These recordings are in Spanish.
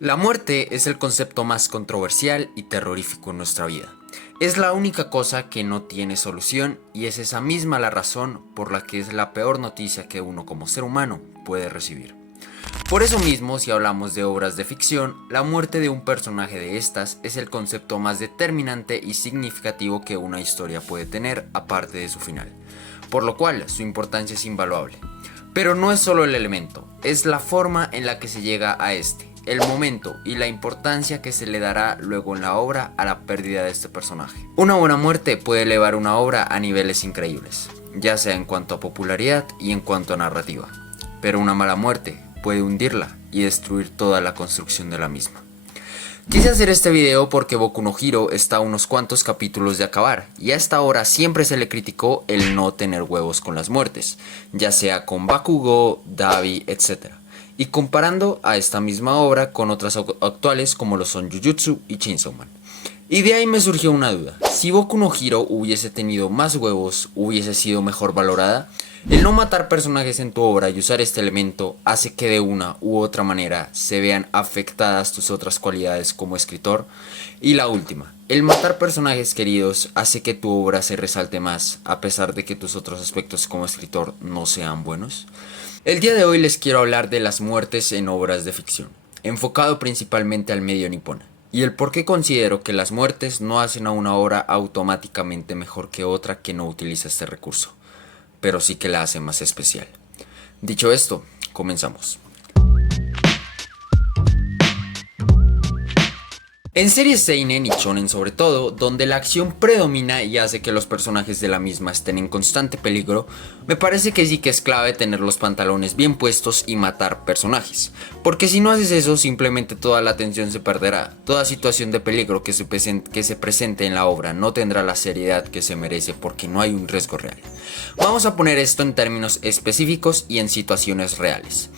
La muerte es el concepto más controversial y terrorífico en nuestra vida. Es la única cosa que no tiene solución y es esa misma la razón por la que es la peor noticia que uno como ser humano puede recibir. Por eso mismo, si hablamos de obras de ficción, la muerte de un personaje de estas es el concepto más determinante y significativo que una historia puede tener aparte de su final, por lo cual su importancia es invaluable. Pero no es solo el elemento, es la forma en la que se llega a este, el momento y la importancia que se le dará luego en la obra a la pérdida de este personaje. Una buena muerte puede elevar una obra a niveles increíbles, ya sea en cuanto a popularidad y en cuanto a narrativa, pero una mala muerte puede hundirla y destruir toda la construcción de la misma. Quise hacer este video porque Boku no Hero está a unos cuantos capítulos de acabar y a esta hora siempre se le criticó el no tener huevos con las muertes, ya sea con Bakugo, Dabi, etc. Y comparando a esta misma obra con otras actuales como lo son Jujutsu y Chainsaw Man. Y de ahí me surgió una duda, si Boku no Hero hubiese tenido más huevos, hubiese sido mejor valorada. El no matar personajes en tu obra y usar este elemento hace que de una u otra manera se vean afectadas tus otras cualidades como escritor. Y la última, el matar personajes queridos hace que tu obra se resalte más a pesar de que tus otros aspectos como escritor no sean buenos. El día de hoy les quiero hablar de las muertes en obras de ficción, enfocado principalmente al medio nipón, y el por qué considero que las muertes no hacen a una obra automáticamente mejor que otra que no utiliza este recurso, pero sí que la hace más especial. Dicho esto, comenzamos. En series seinen y shonen sobre todo, donde la acción predomina y hace que los personajes de la misma estén en constante peligro, me parece que sí que es clave tener los pantalones bien puestos y matar personajes, porque si no haces eso simplemente toda la atención se perderá, toda situación de peligro que se presente en la obra no tendrá la seriedad que se merece porque no hay un riesgo real. Vamos a poner esto en términos específicos y en situaciones reales.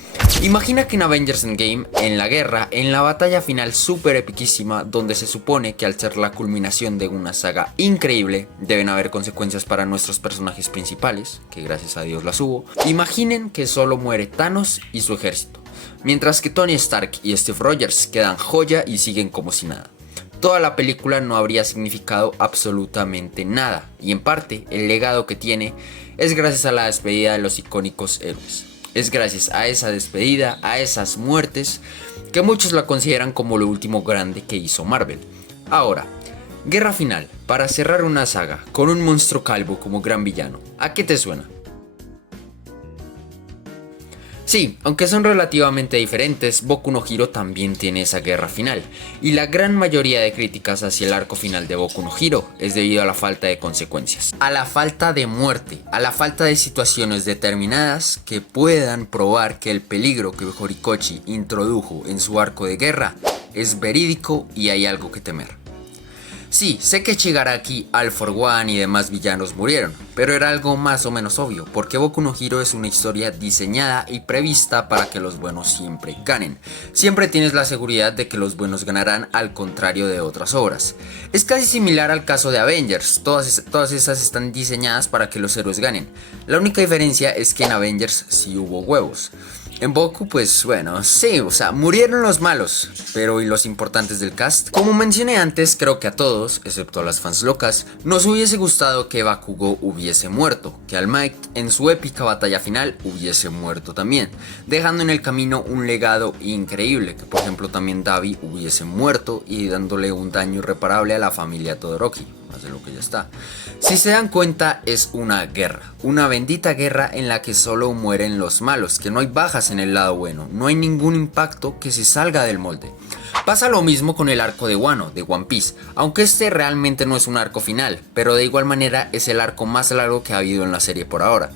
Imagina que en Avengers Endgame, en la guerra, en la batalla final súper epiquísima, donde se supone que al ser la culminación de una saga increíble, deben haber consecuencias para nuestros personajes principales, que gracias a Dios las hubo. Imaginen que solo muere Thanos y su ejército, mientras que Tony Stark y Steve Rogers quedan joya y siguen como si nada. Toda la película no habría significado absolutamente nada, y en parte el legado que tiene es gracias a la despedida de los icónicos héroes. Es gracias a esa despedida, a esas muertes, que muchos la consideran como lo último grande que hizo Marvel. Ahora, guerra final, para cerrar una saga, con un monstruo calvo como gran villano. ¿A qué te suena? Sí, aunque son relativamente diferentes, Boku no Hero también tiene esa guerra final, y la gran mayoría de críticas hacia el arco final de Boku no Hero es debido a la falta de consecuencias, a la falta de muerte, a la falta de situaciones determinadas que puedan probar que el peligro que Horikoshi introdujo en su arco de guerra es verídico y hay algo que temer. Sí, sé que Shigaraki, All for One y demás villanos murieron, pero era algo más o menos obvio, porque Boku no Hero es una historia diseñada y prevista para que los buenos siempre ganen. Siempre tienes la seguridad de que los buenos ganarán, al contrario de otras obras. Es casi similar al caso de Avengers, todas esas están diseñadas para que los héroes ganen. La única diferencia es que en Avengers sí hubo huevos. En Boku, pues bueno, sí, o sea, murieron los malos, pero ¿y los importantes del cast? Como mencioné antes, creo que a todos, excepto a las fans locas, nos hubiese gustado que Bakugo hubiese muerto, que All Might en su épica batalla final hubiese muerto también, dejando en el camino un legado increíble, que por ejemplo también Dabi hubiese muerto y dándole un daño irreparable a la familia Todoroki. De lo que ya está. Si se dan cuenta, es una guerra, una bendita guerra en la que solo mueren los malos, que no hay bajas en el lado bueno, no hay ningún impacto que se salga del molde. Pasa lo mismo con el arco de Wano, de One Piece, aunque este realmente no es un arco final, pero de igual manera es el arco más largo que ha habido en la serie por ahora.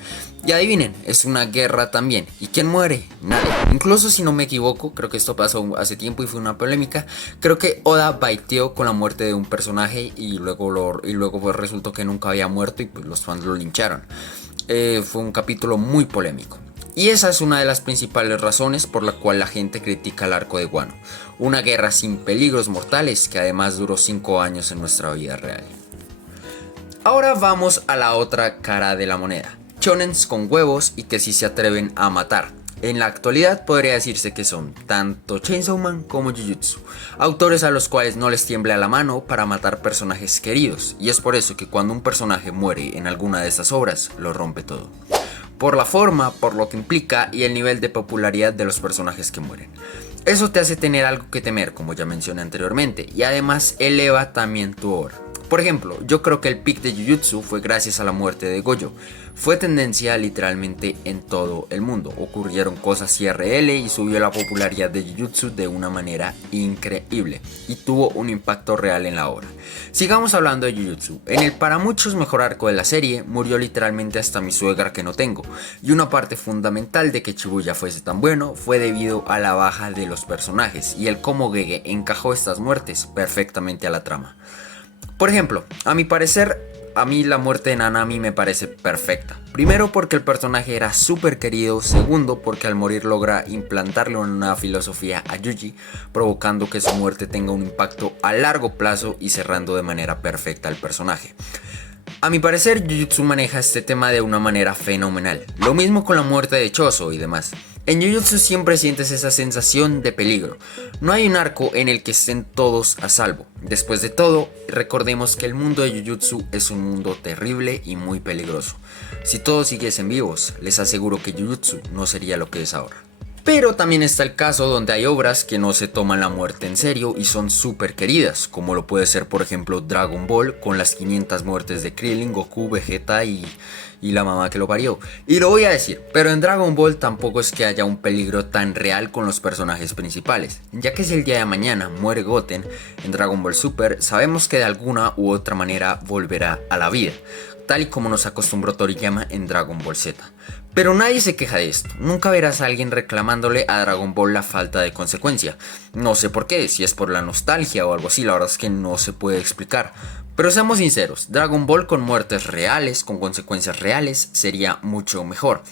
Y adivinen, es una guerra también. ¿Y quién muere? Nadie. Incluso si no me equivoco, creo que esto pasó hace tiempo y fue una polémica. Creo que Oda baiteó con la muerte de un personaje y luego pues resultó que nunca había muerto y pues los fans lo lincharon. Fue un capítulo muy polémico. Y esa es una de las principales razones por la cual la gente critica el arco de Wano. Una guerra sin peligros mortales que además duró 5 años en nuestra vida real. Ahora vamos a la otra cara de la moneda. Shonens con huevos y que sí se atreven a matar. En la actualidad podría decirse que son tanto Chainsaw Man como Jujutsu, autores a los cuales no les tiembla la mano para matar personajes queridos, y es por eso que cuando un personaje muere en alguna de estas obras, lo rompe todo. Por la forma, por lo que implica y el nivel de popularidad de los personajes que mueren. Eso te hace tener algo que temer, como ya mencioné anteriormente, y además eleva también tu obra. Por ejemplo, yo creo que el pick de Jujutsu fue gracias a la muerte de Gojo. Fue tendencia literalmente en todo el mundo. Ocurrieron cosas IRL y subió la popularidad de Jujutsu de una manera increíble. Y tuvo un impacto real en la obra. Sigamos hablando de Jujutsu. En el para muchos mejor arco de la serie, murió literalmente hasta mi suegra que no tengo. Y una parte fundamental de que Shibuya fuese tan bueno fue debido a la baja de los personajes. Y el cómo Gege encajó estas muertes perfectamente a la trama. Por ejemplo, a mi parecer, a mí la muerte de Nanami me parece perfecta. Primero porque el personaje era súper querido, segundo porque al morir logra implantarle una filosofía a Yuji, provocando que su muerte tenga un impacto a largo plazo y cerrando de manera perfecta al personaje. A mi parecer, Jujutsu maneja este tema de una manera fenomenal. Lo mismo con la muerte de Choso y demás. En Jujutsu siempre sientes esa sensación de peligro. No hay un arco en el que estén todos a salvo. Después de todo, recordemos que el mundo de Jujutsu es un mundo terrible y muy peligroso. Si todos siguiesen vivos, les aseguro que Jujutsu no sería lo que es ahora. Pero también está el caso donde hay obras que no se toman la muerte en serio y son súper queridas, como lo puede ser por ejemplo Dragon Ball con las 500 muertes de Krillin, Goku, Vegeta y la mamá que lo parió. Y lo voy a decir, pero en Dragon Ball tampoco es que haya un peligro tan real con los personajes principales, ya que si el día de mañana muere Goten en Dragon Ball Super, sabemos que de alguna u otra manera volverá a la vida, tal y como nos acostumbró Toriyama en Dragon Ball Z. Pero nadie se queja de esto, nunca verás a alguien reclamándole a Dragon Ball la falta de consecuencia. No sé por qué, si es por la nostalgia o algo así, la verdad es que no se puede explicar. Pero seamos sinceros, Dragon Ball con muertes reales, con consecuencias reales, sería mucho mejor.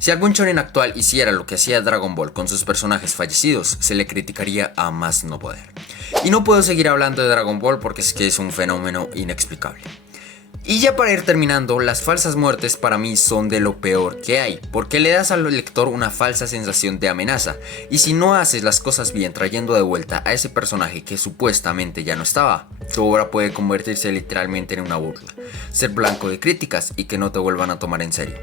Si algún shonen actual hiciera lo que hacía Dragon Ball con sus personajes fallecidos, se le criticaría a más no poder. Y no puedo seguir hablando de Dragon Ball porque es que es un fenómeno inexplicable. Y ya para ir terminando, las falsas muertes para mí son de lo peor que hay, porque le das al lector una falsa sensación de amenaza, y si no haces las cosas bien trayendo de vuelta a ese personaje que supuestamente ya no estaba, tu obra puede convertirse literalmente en una burla, ser blanco de críticas y que no te vuelvan a tomar en serio.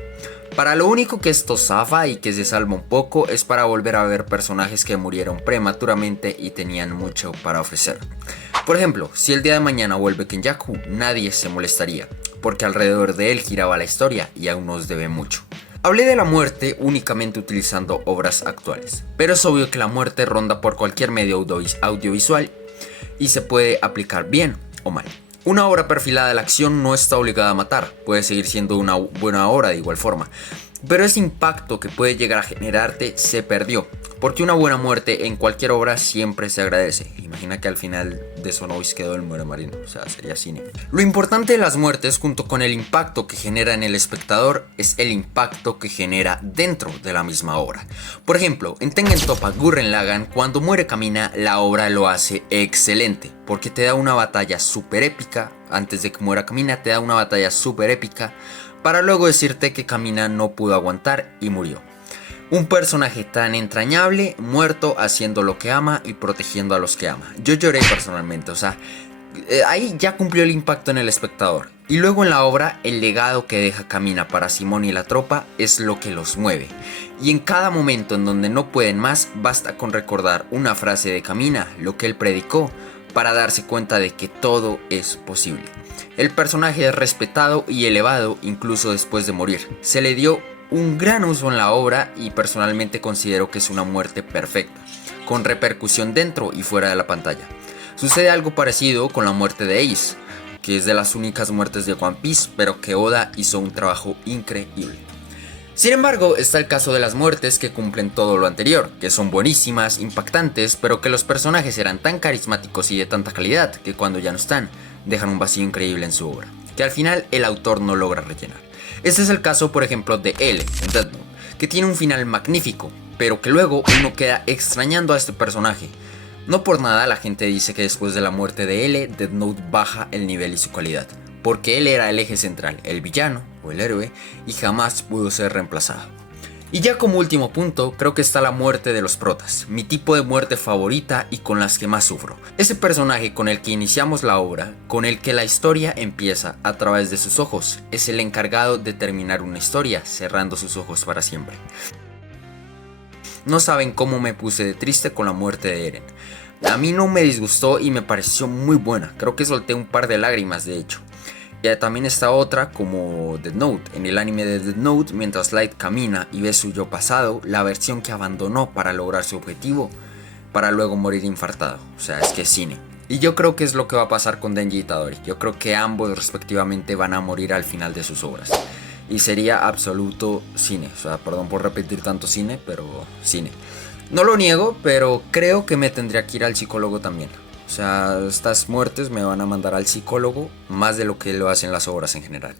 Para lo único que esto zafa y que se salva un poco es para volver a ver personajes que murieron prematuramente y tenían mucho para ofrecer. Por ejemplo, si el día de mañana vuelve Kenjaku, nadie se molestaría, porque alrededor de él giraba la historia y aún nos debe mucho. Hablé de la muerte únicamente utilizando obras actuales, pero es obvio que la muerte ronda por cualquier medio audiovisual y se puede aplicar bien o mal. Una obra perfilada de la acción no está obligada a matar, puede seguir siendo una buena obra de igual forma, pero ese impacto que puede llegar a generarte se perdió, porque una buena muerte en cualquier obra siempre se agradece. Imagina que al final de Sonovis quedó el muere marino, o sea, sería cine. Lo importante de las muertes junto con el impacto que genera en el espectador es el impacto que genera dentro de la misma obra. Por ejemplo, en Tengen Toppa Gurren Lagann, cuando muere Kamina, la obra lo hace excelente, porque te da una batalla súper épica. Antes de que muera Kamina, te da una batalla súper épica para luego decirte que Kamina no pudo aguantar y murió. Un personaje tan entrañable, muerto, haciendo lo que ama y protegiendo a los que ama. Yo lloré personalmente, o sea, ahí ya cumplió el impacto en el espectador. Y luego en la obra, el legado que deja Kamina para Simón y la tropa es lo que los mueve. Y en cada momento en donde no pueden más, basta con recordar una frase de Kamina, lo que él predicó, para darse cuenta de que todo es posible. El personaje es respetado y elevado incluso después de morir. Se le dio un gran uso en la obra y personalmente considero que es una muerte perfecta, con repercusión dentro y fuera de la pantalla. Sucede algo parecido con la muerte de Ace, que es de las únicas muertes de One Piece, pero que Oda hizo un trabajo increíble. Sin embargo, está el caso de las muertes que cumplen todo lo anterior, que son buenísimas, impactantes, pero que los personajes eran tan carismáticos y de tanta calidad que cuando ya no están, dejan un vacío increíble en su obra, que al final el autor no logra rellenar. Este es el caso, por ejemplo, de L en Death Note, que tiene un final magnífico, pero que luego uno queda extrañando a este personaje. No por nada la gente dice que después de la muerte de L, Death Note baja el nivel y su calidad, porque él era el eje central, el villano o el héroe, y jamás pudo ser reemplazado. Y ya como último punto, creo que está la muerte de los protas, mi tipo de muerte favorita y con las que más sufro. Ese personaje con el que iniciamos la obra, con el que la historia empieza a través de sus ojos, es el encargado de terminar una historia cerrando sus ojos para siempre. No saben cómo me puse de triste con la muerte de Eren. A mí no me disgustó y me pareció muy buena, creo que solté un par de lágrimas de hecho. Y también está otra como Death Note. En el anime de Death Note, mientras Light camina y ve su yo pasado, la versión que abandonó para lograr su objetivo, para luego morir infartado. O sea, es que es cine. Y yo creo que es lo que va a pasar con Denji y Itadori. Yo creo que ambos respectivamente van a morir al final de sus obras. Y sería absoluto cine. O sea, perdón por repetir tanto cine, pero cine. No lo niego, pero creo que me tendría que ir al psicólogo también. O sea, estas muertes me van a mandar al psicólogo más de lo que lo hacen las obras en general.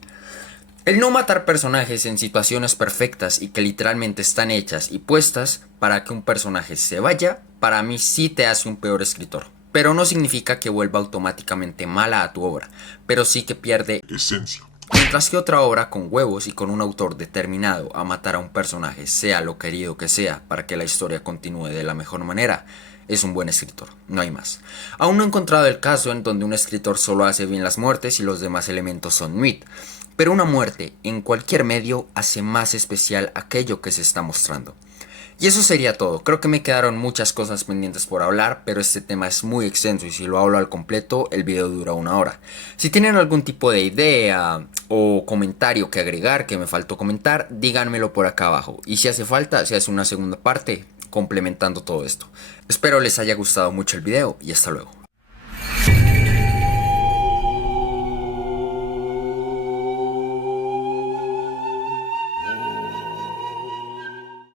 El no matar personajes en situaciones perfectas y que literalmente están hechas y puestas para que un personaje se vaya, para mí sí te hace un peor escritor. Pero no significa que vuelva automáticamente mala a tu obra, pero sí que pierde esencia. Mientras que otra obra con huevos y con un autor determinado a matar a un personaje, sea lo querido que sea, para que la historia continúe de la mejor manera, es un buen escritor, no hay más. Aún no he encontrado el caso en donde un escritor solo hace bien las muertes y los demás elementos son mid, pero una muerte en cualquier medio hace más especial aquello que se está mostrando. Y eso sería todo, creo que me quedaron muchas cosas pendientes por hablar, pero este tema es muy extenso y si lo hablo al completo el video dura 1 hora. Si tienen algún tipo de idea o comentario que agregar que me faltó comentar, díganmelo por acá abajo. Y si hace falta, se hace una segunda parte complementando todo esto. Espero les haya gustado mucho el video y hasta luego.